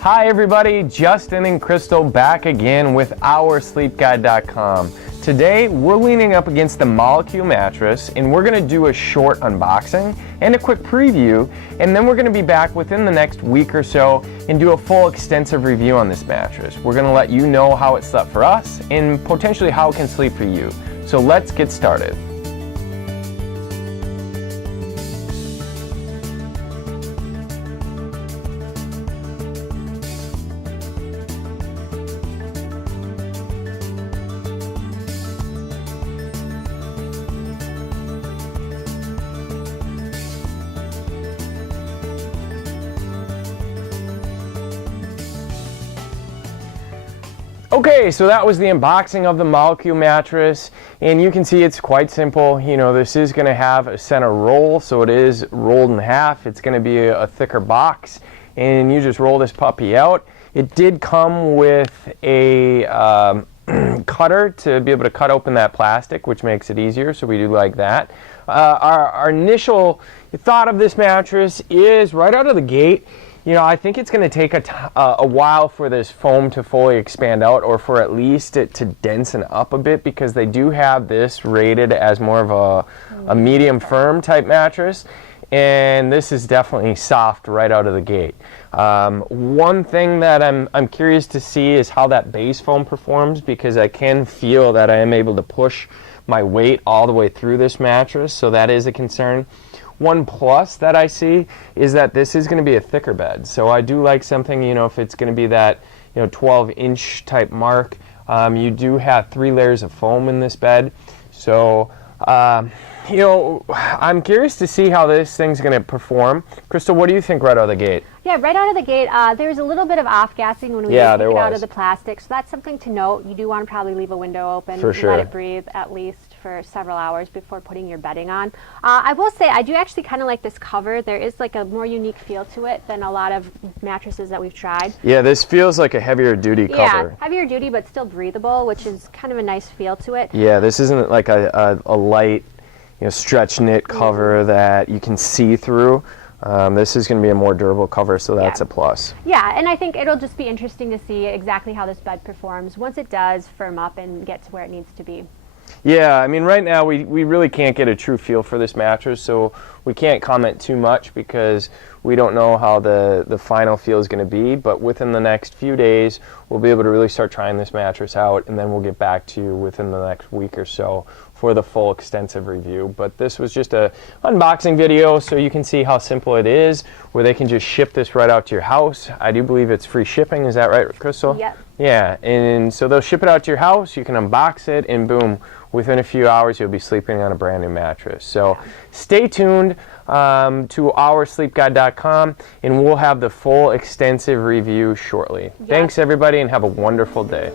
Hi everybody, Justin and Crystal back again with OurSleepGuide.com. Today we're leaning up against the Molecule mattress and we're going to do a short unboxing and a quick preview, and then we're going to be back within the next week or so and do a full extensive review on this mattress. We're going to let you know how it slept for us and potentially how it can sleep for you. So let's get started. Okay, so that was the unboxing of the Molecule mattress, and you can see it's quite simple. You know, this is going to have a center roll, so it is rolled in half. It's going to be a thicker box, and you just roll this puppy out. It did come with a cutter to be able to cut open that plastic, which makes it easier, so we do like that. Our initial thought of this mattress is right out of the gate, you know, I think it's going to take a while for this foam to fully expand out, or for at least it to densen up a bit, because they do have this rated as more of a medium firm type mattress, and this is definitely soft right out of the gate. One thing that I'm curious to see is how that base foam performs, because I can feel that I am able to push my weight all the way through this mattress, so that is a concern. One plus that I see is that this is going to be a thicker bed. So I do like something, you know, if it's going to be that, you know, 12-inch type mark, you do have 3 layers of foam in this bed. So, you know, I'm curious to see how this thing's going to perform. Crystal, what do you think right out of the gate? Yeah, right out of the gate, there's a little bit of off-gassing when we take it out of the plastic, so that's something to note. You do want to probably leave a window open and let it breathe at least for several hours before putting your bedding on. I will say, I do actually kind of like this cover. There is like a more unique feel to it than a lot of mattresses that we've tried. Yeah, this feels like a heavier duty cover. Yeah, heavier duty but still breathable, which is kind of a nice feel to it. Yeah, this isn't like a light, you know, stretch knit cover that you can see through. This is going to be a more durable cover, so that's a plus. Yeah, and I think it'll just be interesting to see exactly how this bed performs once it does firm up and get to where it needs to be. Yeah, I mean, right now we really can't get a true feel for this mattress, so we can't comment too much because we don't know how the final feel is going to be. But within the next few days, we'll be able to really start trying this mattress out, and then we'll get back to you within the next week or so for the full extensive review. But this was just a unboxing video, so you can see how simple it is, where they can just ship this right out to your house. I do believe it's free shipping. Is that right, Crystal? Yep. Yeah, and so they'll ship it out to your house. You can unbox it, and boom, within a few hours you'll be sleeping on a brand new mattress. So stay tuned to OurSleepGuide.com, and we'll have the full extensive review shortly. Thanks everybody, and have a wonderful day.